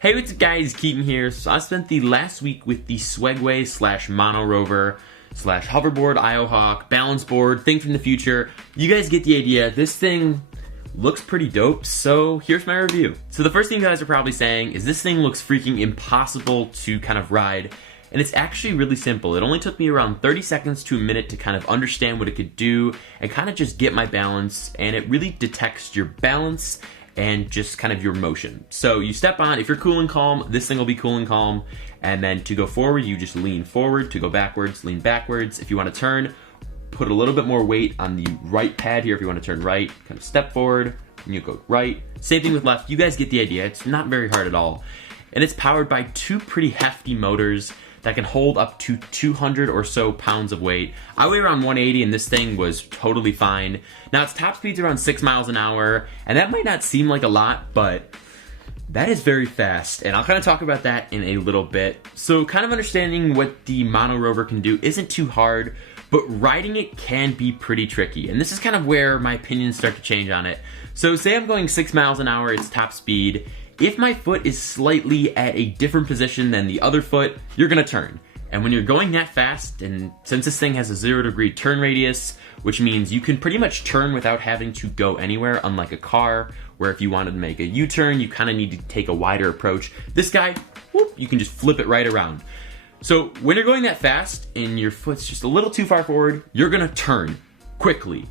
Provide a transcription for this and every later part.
Hey, what's up guys, Keaton here. So I spent the last week with the Swagway / Monorover / Hoverboard, IO balance board, thing from the future. You guys get the idea. This thing looks pretty dope, so here's my review. So the first thing you guys are probably saying is this thing looks freaking impossible to kind of ride, and it's actually really simple. It only took me around 30 seconds to a minute to kind of understand what it could do and kind of just get my balance, and it really detects your balance and just kind of your motion. So you step on, if you're cool and calm, this thing will be cool and calm, and then to go forward, you just lean forward. To go backwards, lean backwards. If you want to turn, put a little bit more weight on the right pad here. If you want to turn right, kind of step forward, and you go right. Same thing with left. You guys get the idea. It's not very hard at all. And it's powered by two pretty hefty motors that can hold up to 200 or so pounds of weight. I weigh around 180 and this thing was totally fine. Now its top speed's around 6 miles an hour, and that might not seem like a lot, but that is very fast, and I'll kind of talk about that in a little bit. So kind of understanding what the Monorover can do isn't too hard, but riding it can be pretty tricky, and this is kind of where my opinions start to change on it. So say I'm going 6 miles an hour, it's top speed. If my foot is slightly at a different position than the other foot, you're gonna turn. And when you're going that fast, and since this thing has a 0-degree turn radius, which means you can pretty much turn without having to go anywhere, unlike a car, where if you wanted to make a U-turn, you kind of need to take a wider approach. This guy, whoop, you can just flip it right around. So when you're going that fast, and your foot's just a little too far forward, you're gonna turn quickly,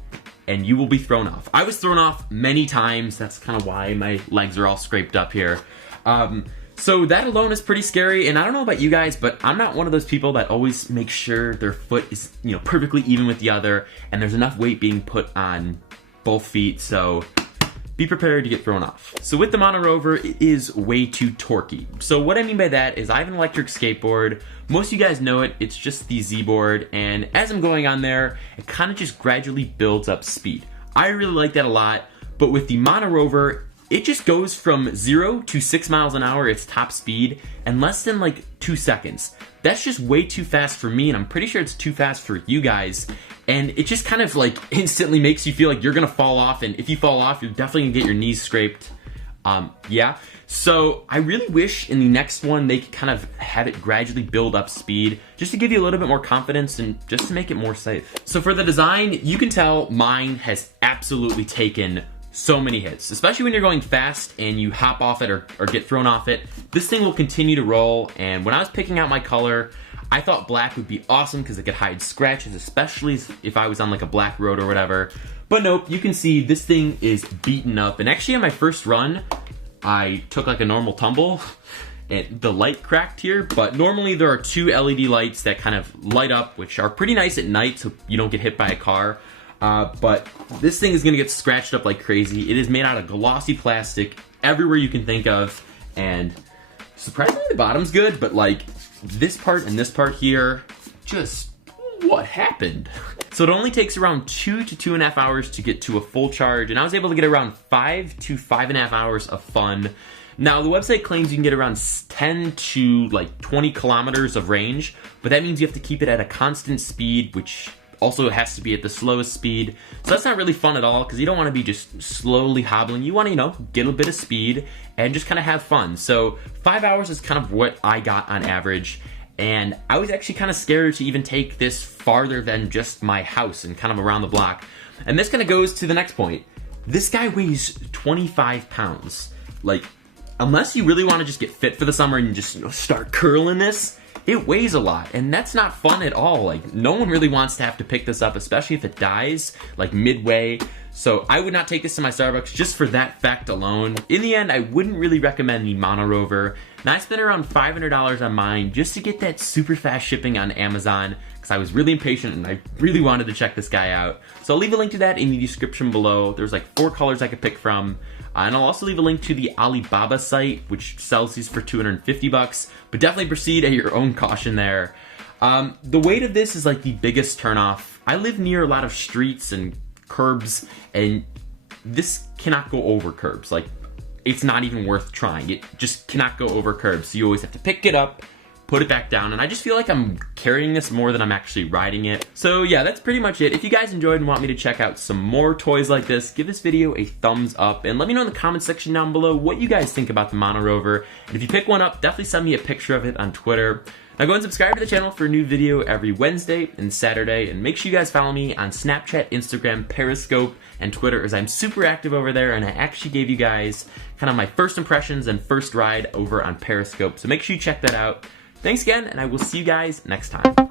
and you will be thrown off. I was thrown off many times. That's kind of why my legs are all scraped up here. So that alone is pretty scary, and I don't know about you guys, but I'm not one of those people that always make sure their foot is, perfectly even with the other, and there's enough weight being put on both feet, so be prepared to get thrown off. So with the Monorover, it is way too torquey. So what I mean by that is I have an electric skateboard. Most of you guys know it, it's just the Z-board, and as I'm going on there, it kind of just gradually builds up speed. I really like that a lot, but with the Monorover, it just goes from 0 to 6 miles an hour, its top speed, in less than like 2 seconds. That's just way too fast for me, and I'm pretty sure it's too fast for you guys. And it just kind of like instantly makes you feel like you're gonna fall off, and if you fall off, you're definitely gonna get your knees scraped. Yeah. So I really wish in the next one they could kind of have it gradually build up speed, just to give you a little bit more confidence and just to make it more safe. So for the design, you can tell mine has absolutely taken so many hits, especially when you're going fast and you hop off it or get thrown off it. This thing will continue to roll, and when I was picking out my color, I thought black would be awesome because it could hide scratches, especially if I was on like a black road or whatever. But nope, you can see this thing is beaten up, and actually on my first run, I took like a normal tumble and the light cracked here, but normally there are 2 LED lights that kind of light up, which are pretty nice at night so you don't get hit by a car. But this thing is gonna get scratched up like crazy. It is made out of glossy plastic everywhere you can think of, and surprisingly the bottom's good, but like this part and this part here, just what happened? So it only takes around 2 to 2.5 hours to get to a full charge, and I was able to get around 5 to 5.5 hours of fun. Now the website claims you can get around 10 to like 20 kilometers of range, but that means you have to keep it at a constant speed, which also has to be at the slowest speed. So that's not really fun at all, because you don't want to be just slowly hobbling. You want to, get a bit of speed and just kind of have fun. So 5 hours is kind of what I got on average. And I was actually kind of scared to even take this farther than just my house and kind of around the block. And this kind of goes to the next point. This guy weighs 25 pounds. Like, unless you really want to just get fit for the summer and just start curling this, it weighs a lot, and that's not fun at all. Like, no one really wants to have to pick this up, especially if it dies, like, midway. So I would not take this to my Starbucks just for that fact alone. In the end, I wouldn't really recommend the Monorover, and I spent around $500 on mine just to get that super fast shipping on Amazon, because I was really impatient and I really wanted to check this guy out. So I'll leave a link to that in the description below. There's like 4 colors I could pick from. And I'll also leave a link to the Alibaba site, which sells these for 250 bucks, but definitely proceed at your own caution there. The weight of this is like the biggest turnoff. I live near a lot of streets and curbs, and this cannot go over curbs. Like, it's not even worth trying. It just cannot go over curbs. So you always have to pick it up, put it back down, and I just feel like I'm carrying this more than I'm actually riding it. So yeah, that's pretty much it. If you guys enjoyed and want me to check out some more toys like this, give this video a thumbs up, and let me know in the comment section down below what you guys think about the Monorover. And if you pick one up, definitely send me a picture of it on Twitter. Now go and subscribe to the channel for a new video every Wednesday and Saturday, and make sure you guys follow me on Snapchat, Instagram, Periscope, and Twitter, as I'm super active over there, and I actually gave you guys kind of my first impressions and first ride over on Periscope, so make sure you check that out. Thanks again, and I will see you guys next time.